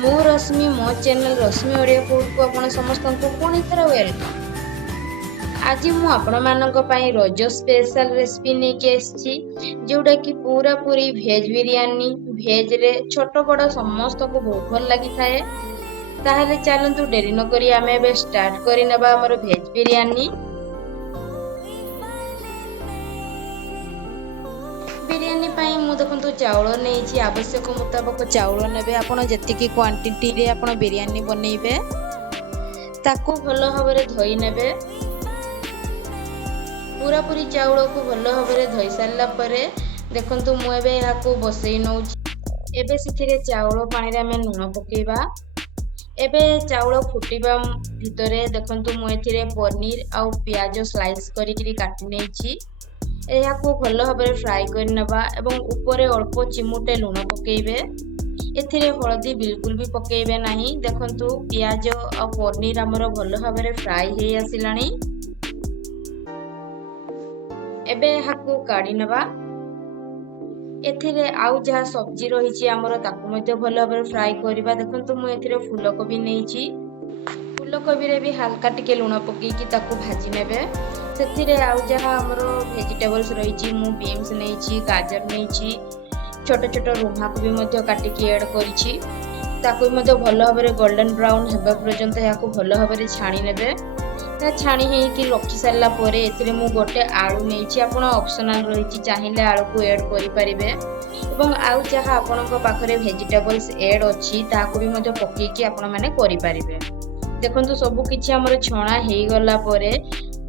मु रश्मि मो चैनल रश्मि ओडिया फूड को आपण समस्त को पुणी थर वेलकम। आज मु आपण मानक पई रज स्पेशल रेसिपी नै के एसची जोडा कि पूरा पूरी भेज बिरयानी। भेज रे छोट बड़ समस्त को बहुत भल लागि थाए। ताहले चलंतु डेरी न करी आमे बे स्टार्ट करी नबा हमर भेज बिरयानी। बिरयानी पाई मु देखंतु चाउल नेछि आवश्यक मुताबिक चाउल नेबे। आपण जतिकी क्वांटिटी रे आपण बिरयानी बनेइबे ताको भलो भाबरे धोई नेबे। पूरा पूरी चाउल को भलो भाबरे धोई सारला परे देखंतु मु एबे याको बसई नउछि। एबे सिथिरे चाउल पानी रे हमें लूण पकेइबा। एबे चाउल फुटिबा भितरे देखंतु मु एथिरे पनीर आ प्याज स्लाइस करी काटि नेछि। एहा को भलो भाबरे फ्राई कर नबा एवं ऊपर अल्प चिमुटे लूण पकेइबे। एथिरे हळदी बिल्कुल भी पकेइबे नाही। देखंतु प्याज आ पनीर हमर भलो भाबरे फ्राई हे आसिलानी। एबे एहा को काढी नबा। एथिरे आउ जहा सब्जी रहिछि हमर ताकु मध्ये भलो भाबरे फ्राई करिबा। देखंतु मु एथिरे फूलकोबी नेछि। फूलकोबी रे भी हल्का टिके लूण पकेइ कि ताकु भाजी नेबे। सेथिरे आउ जहा हमरो वेजिटेबल्स रहिछि मु बीन्स नेछि, गाजर नेछि, छोट छोट रुमा को भी मध्ये काटि कि ऐड करिछि। ताकु मध्ये भलो भाबरे गोल्डन ब्राउन हेबा पर्यंत याको भलो भाबरे छाणी नेबे। ता छाणी हे कि रखि सारला परे एथिरे मु गोटे आलू नेछि। आपण ऑप्शनल रहिछि चाहिले आलू को ऐड करि परिबे। एवं आउ जहा आपणक पाखरे वेजिटेबल्स ऐड अछि ताकु भी मध्ये पकेइ कि आपण माने करि परिबे। देखंतु सब किछि हमर छणा हे गला परे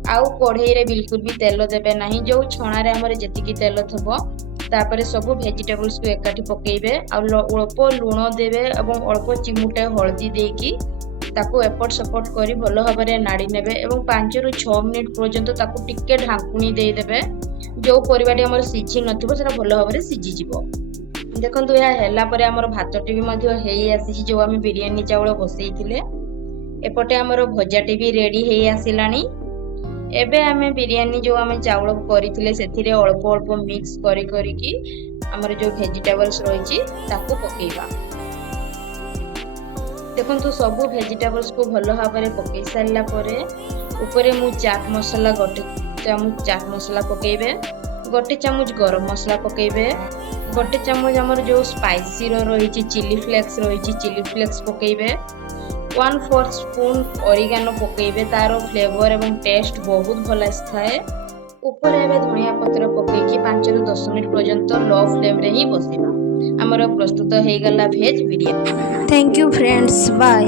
आउ कढ़ई रे बिल्कुल भी तेल देबे नाही। जो छणा रे हमर जेतिकी तेल थबो तापरे सब वेजिटेबल्स को एकाठी पकेइबे। अल्प लूण देबे एवं अल्प चिमुटे हळदी देकी ताको एपट सपोर्ट करी भलो भाबरे नाडी नेबे एवं 5 रु 6 मिनिट पर्यंत ताको टिके ढांकुनी देई देबे। जो परिबाटी हमर सिझी नथिबो सेटा भलो भाबरे सिझी जिवो। देखंतु या हेला परे हमर भातटी भी मध्ये हेई आसी जो हम बिरयानी चावल बसैथिले। एपटे हमर भजाटी भी रेडी हेई आसिलानी। एबे हमें बिरयानी जो हमें चावल करिथिले सेथिरे अल्प अल्प मिक्स करी करी कि हमर जो वेजिटेबल्स रहिछि ताको पकेइबा। देखंतु सब वेजिटेबल्स को भलो भाबरे पकेइ सारला परे ऊपरे मु चाट मसाला गोटे चामच चाट मसाला पकेइबे, गोटे चामच गरम मसाला पकेइबे, गोटे चामच हमर जो स्पाइसी रहिछि चिली फ्लेक्स रहिछि चिली फ्लेक्स पकेइबे, 1/4 स्पून ओरिगानो पकेइबे। तारो फ्लेवर एवं टेस्ट बहुत भल आस्थाए। ऊपर एबे धनिया पत्र पकेइ कि 5 रु 10 मिनिट पर्यंत लो फ्लेम रे ही बसिबा। हमर प्रस्तुत हे गला भेज biryani. Thank you friends, bye.